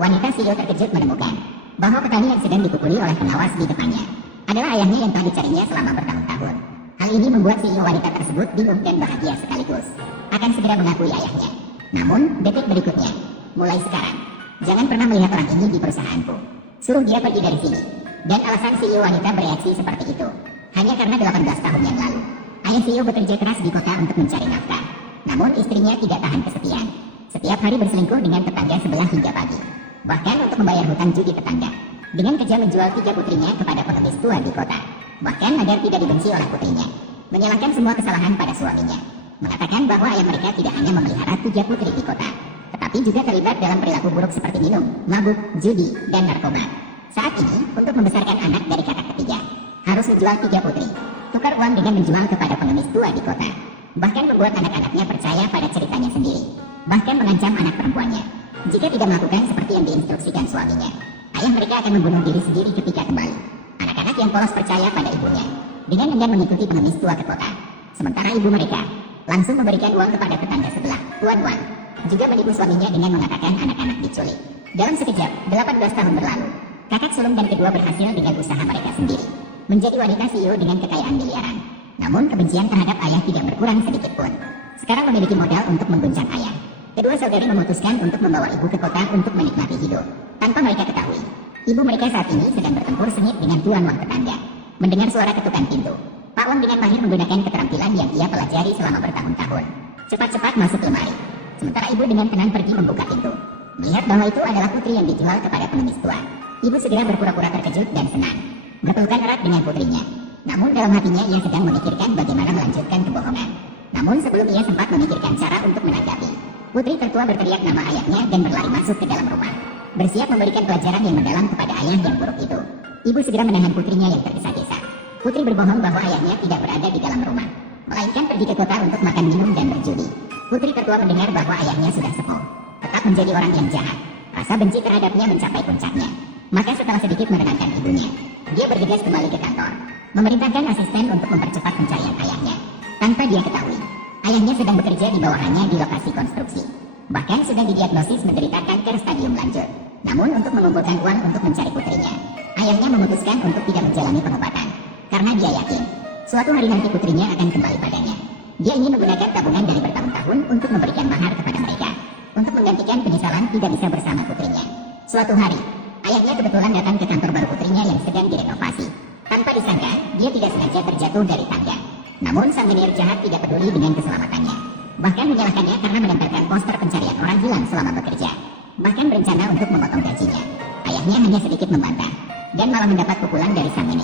wanita CEO terkejut menemukan bahwa petani yang sedang dipukuli oleh pengawas di depannya adalah ayahnya yang telah dicarinya selama bertahun-tahun. Hal ini membuat CEO wanita tersebut bingung dan bahagia sekaligus. Akan segera mengakui ayahnya. Namun, detik berikutnya, mulai sekarang, jangan pernah melihat orang ini di perusahaanku. Suruh dia pergi dari sini. Dan alasan CEO wanita bereaksi seperti itu hanya karena 18 tahun yang lalu, ayah CEO bekerja keras di kota untuk mencari nafkah. Namun istrinya tidak tahan kesepian. Setiap hari berselingkuh dengan tetangga sebelah hingga pagi. Bahkan untuk membayar hutang judi tetangga. Dengan kejam menjual 3 putrinya kepada pengemis tua di kota. Bahkan agar tidak dibenci oleh putrinya. Menyalahkan semua kesalahan pada suaminya. Mengatakan bahwa ayah mereka tidak hanya memelihara 3 putri di kota, tetapi juga terlibat dalam perilaku buruk seperti minum, mabuk, judi, dan narkoba. Saat ini, untuk membesarkan anak dari kakak ketiga, harus menjual 3 putri. Tukar uang dengan menjual kepada pengemis tua di kota. Bahkan membuat anak-anaknya percaya pada ceritanya sendiri. Bahkan mengancam anak perempuannya. Jika tidak melakukan seperti yang diinstruksikan suaminya, ayah mereka akan membunuh diri sendiri ketika kembali. Anak-anak yang polos percaya pada ibunya, dengan enggan mengikuti pengemis tua ke kota. Sementara ibu mereka langsung memberikan uang kepada tetangga sebelah, Tuan Wan. Juga menipu suaminya dengan mengatakan anak-anak diculik. Dalam sekejap, 18 tahun berlalu, kakak sulung dan kedua berhasil dengan usaha mereka sendiri. Menjadi wanita CEO dengan kekayaan miliaran. Namun kebencian terhadap ayah tidak berkurang sedikit pun. Sekarang memiliki modal untuk mengguncang ayah. Kedua saudari memutuskan untuk membawa ibu ke kota untuk menikmati hidup. Tanpa mereka ketahui, ibu mereka saat ini sedang bertempur sengit dengan Tuan Wang tetangga. Mendengar suara ketukan pintu, Pak Wang dengan mahir menggunakan keterampilan yang ia pelajari selama bertahun-tahun. Cepat-cepat masuk lemari. Sementara ibu dengan tenang pergi membuka pintu. Melihat bahwa itu adalah putri yang dijual kepada pengemis tua, ibu segera berpura-pura terkejut dan senang. Berpelukan erat dengan putrinya. Namun dalam hatinya ia sedang memikirkan bagaimana melanjutkan kebohongan. Namun sebelum ia sempat memikirkan cara untuk menanggapi, putri tertua berteriak nama ayahnya dan berlari masuk ke dalam rumah. Bersiap memberikan pelajaran yang mendalam kepada ayah yang buruk itu. Ibu segera menahan putrinya yang tergesa-gesa. Putri berbohong bahwa ayahnya tidak berada di dalam rumah, melainkan pergi ke kota untuk makan minum dan berjudi. Putri tertua mendengar bahwa ayahnya sudah sepuh, tetap menjadi orang yang jahat. Rasa benci terhadapnya mencapai puncaknya. Maka setelah sedikit menenangkan ibunya, dia bergegas kembali ke kantor, memerintahkan asisten untuk mempercepat pencarian ayahnya. Tanpa dia ketahui, ayahnya sedang bekerja di bawahannya di lokasi konstruksi. Bahkan sudah didiagnosis menderita kanker stadium lanjut. Namun untuk mengumpulkan uang untuk mencari putrinya, ayahnya memutuskan untuk tidak menjalani pengobatan. Karena dia yakin, suatu hari nanti putrinya akan kembali padanya. Dia ingin menggunakan tabungan dari bertahun-tahun untuk memberikan mahar kepada mereka, untuk menggantikan penyesalan tidak bisa bersama putrinya. Suatu hari, ayahnya kebetulan datang ke kantor baru putrinya yang sedang direnovasi. Tanpa disangka, dia tidak sengaja terjatuh dari tangga. Namun sang manajer jahat tidak peduli dengan keselamatannya. Bahkan menyalahkannya karena menempelkan poster pencarian orang hilang selama bekerja. Bahkan berencana untuk memotong gajinya. Ayahnya hanya sedikit membantah, dan malah mendapat pukulan dari sang manajer.